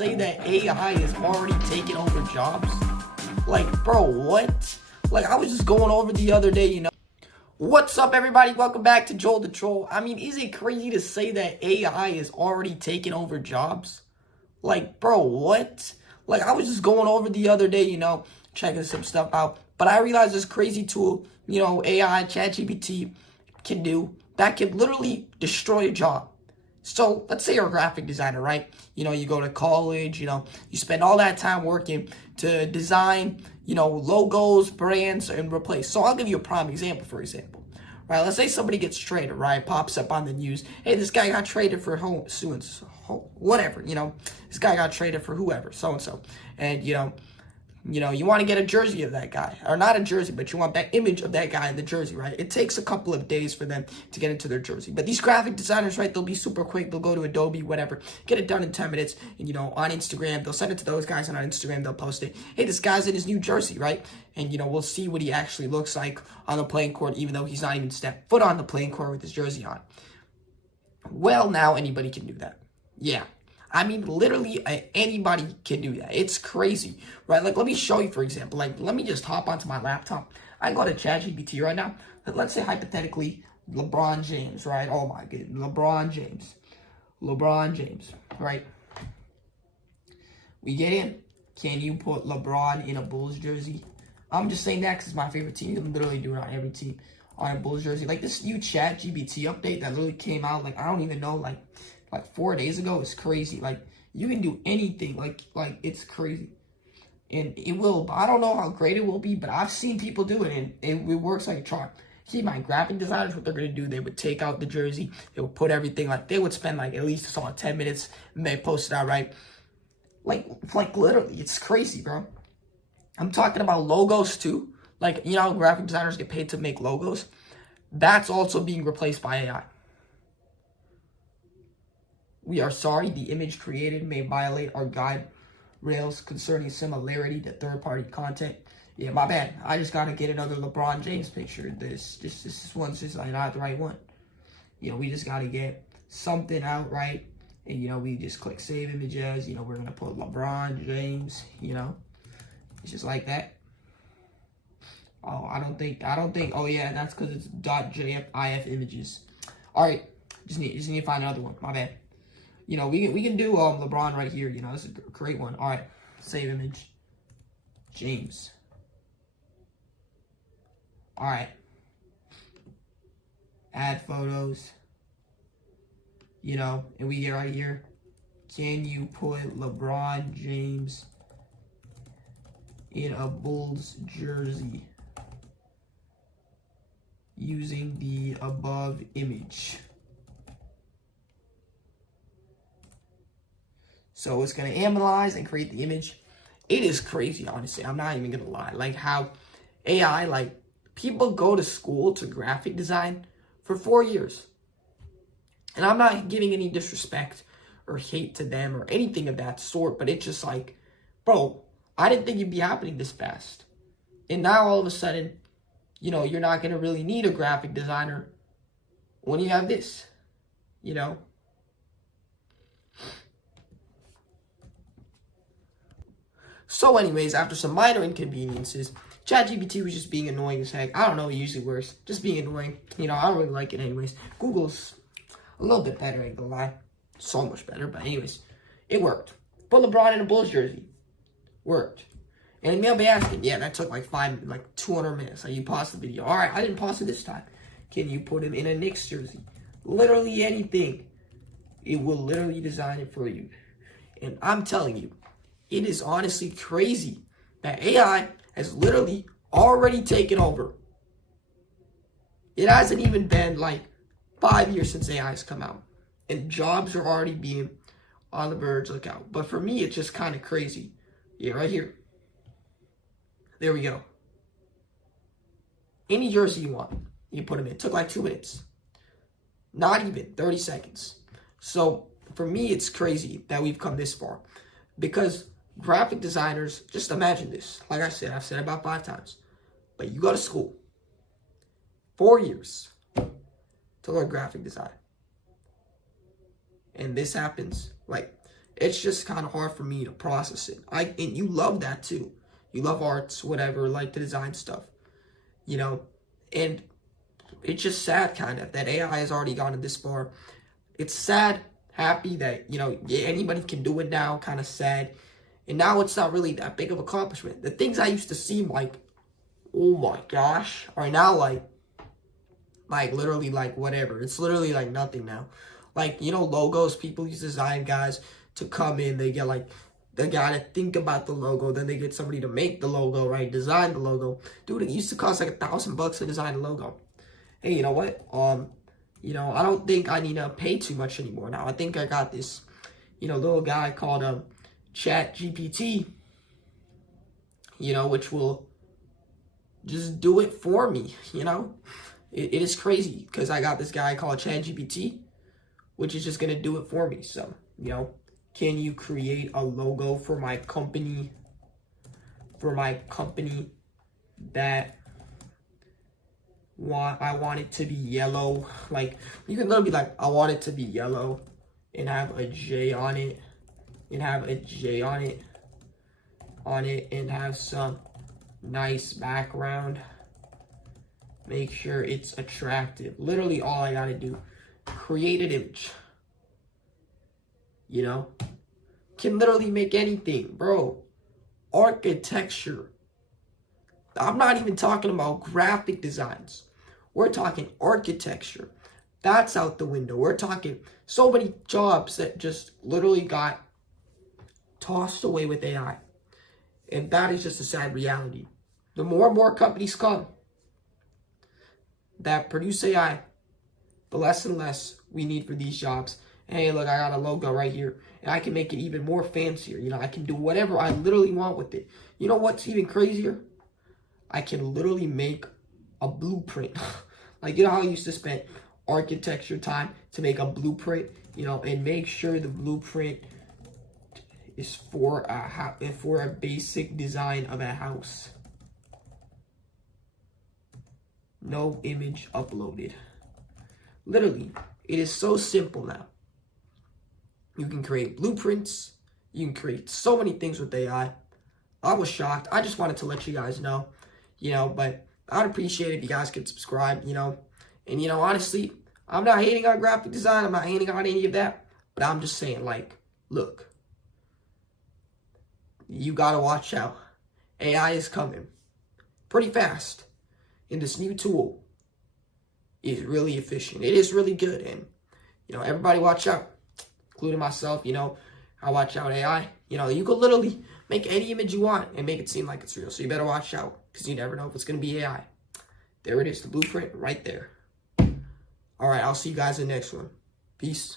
say that AI is already taking over jobs? Like, bro, what? Like, I was just going over the other day, What's up, everybody? Welcome back to Joel the Troll. I mean, is it crazy to say that AI is already taking over jobs? Like, bro, what? Like, I was just going over the other day, checking some stuff out. But I realized this crazy tool, AI, ChatGPT can do that can literally destroy a job. So let's say you're a graphic designer, right? You go to college, you spend all that time working to design, logos, brands, and replace. So I'll give you a prime example, for example. Right, let's say somebody gets traded, right? Pops up on the news. Hey, this guy got traded for whatever, this guy got traded for whoever, so-and-so. And, you want to get a jersey of that guy. Or not a jersey, but you want that image of that guy in the jersey, right? It takes a couple of days for them to get into their jersey. But these graphic designers, right, they'll be super quick. They'll go to Adobe, whatever, get it done in 10 minutes. And, on Instagram, they'll send it to those guys. And on Instagram, they'll post it. Hey, this guy's in his new jersey, right? And, we'll see what he actually looks like on the playing court, even though he's not even stepped foot on the playing court with his jersey on. Well, now anybody can do that. Yeah. I mean, literally anybody can do that. It's crazy, right? Like, let me show you, for example. Like, let me just hop onto my laptop. I go to ChatGPT right now. Let's say, hypothetically, LeBron James, right? Oh, my goodness. LeBron James, right? We get in. Can you put LeBron in a Bulls jersey? I'm just saying that because it's my favorite team. You can literally do it on every team on a Bulls jersey. Like, this new ChatGPT update that literally came out, like, I don't even know, like 4 days ago. Is crazy. Like, you can do anything. Like it's crazy. And it will, but I don't know how great it will be, but I've seen people do it, and it works like a charm. See, my graphic designers, what they're going to do, they would take out the jersey, they would put everything, like, they would spend, like, at least 10 minutes, and they post it out, right? Like, literally, it's crazy, bro. I'm talking about logos, too. Like, how graphic designers get paid to make logos? That's also being replaced by AI. We are sorry, the image created may violate our guide rails concerning similarity to third-party content. Yeah, my bad. I just gotta get another LeBron James picture. This one's just like not the right one. We just gotta get something out, right? And we just click save images. We're gonna put LeBron James. It's just like that. Oh, I don't think. Oh yeah, that's because it's .jif images. All right, just need to find another one. My bad. We can do LeBron right here. This is a great one. All right, save image. James. All right. Add photos. And we get right here. Can you put LeBron James in a Bulls jersey using the above image? So it's going to analyze and create the image. It is crazy, honestly. I'm not even going to lie. Like, how AI, like, people go to school to graphic design for 4 years. And I'm not giving any disrespect or hate to them or anything of that sort, but it's just like, bro, I didn't think it'd be happening this fast. And now all of a sudden, you're not going to really need a graphic designer when you have this, So anyways, after some minor inconveniences, ChatGPT was just being annoying as heck. I don't know, it usually works. Just being annoying. I don't really like it anyways. Google's a little bit better, I ain't gonna lie. So much better, but anyways, it worked. Put LeBron in a Bulls jersey. Worked. And you'll be asking, yeah, that took like 200 minutes. Like, you paused the video. All right, I didn't pause it this time. Can you put him in a Knicks jersey? Literally anything. It will literally design it for you. And I'm telling you, it is honestly crazy that AI has literally already taken over. It hasn't even been 5 years since AI has come out. And jobs are already being on the verge. Look out. But for me, it's just kind of crazy. Yeah, right here. There we go. Any jersey you want, you put them in. It took 2 minutes. Not even 30 seconds. So for me, it's crazy that we've come this far. Because graphic designers, just imagine this. Like I said, I've said it about 5 times. But you go to school 4 years to learn graphic design. And this happens. it's just kind of hard for me to process it. And you love that too. You love arts, whatever, like the design stuff, you know, and it's just sad kind of that AI has already gotten this far. It's sad, happy that, you know, yeah, anybody can do it now, kind of sad. And now it's not really that big of an accomplishment. The things I used to seem like, oh my gosh, are now like literally like whatever. It's literally like nothing now. Like, you know, logos, people use design guys to come in. They get like, they gotta think about the logo. Then they get somebody to make the logo, right? Design the logo. Dude, it used to cost like $1,000 to design a logo. Hey, you know what? You know, I don't think I need to pay too much anymore now. I think I got this, you know, little guy called ChatGPT, you know, which will just do it for me, you know? It is crazy because I got this guy called ChatGPT, which is just going to do it for me. So, you know, can you create a logo for my company, that I want it to be yellow? Like, you can literally be like, I want it to be yellow and have a J on it, and have and have some nice background. Make sure it's attractive. Literally all I gotta do, create an image. You know, can literally make anything, bro. Architecture. I'm not even talking about graphic designs. We're talking architecture. That's out the window. We're talking so many jobs that just literally got tossed away with AI. And that is just a sad reality. The more and more companies come that produce AI, the less and less we need for these jobs. And hey, look, I got a logo right here, and I can make it even more fancier. You know, I can do whatever I literally want with it. You know what's even crazier? I can literally make a blueprint. Like, you know how I used to spend architecture time to make a blueprint, you know, and make sure the blueprint is for a basic design of a house. No image uploaded. Literally, it is so simple now. You can create blueprints. You can create so many things with AI. I was shocked. I just wanted to let you guys know, you know, but I'd appreciate it if you guys could subscribe, you know. And, you know, honestly, I'm not hating on graphic design. I'm not hating on any of that. But I'm just saying, like, look, you got to watch out. AI is coming pretty fast. And this new tool is really efficient. It is really good. And, you know, everybody watch out, including myself. You know, I watch out AI. You know, you could literally make any image you want and make it seem like it's real. So you better watch out because you never know if it's going to be AI. There it is, the blueprint right there. All right, I'll see you guys in the next one. Peace.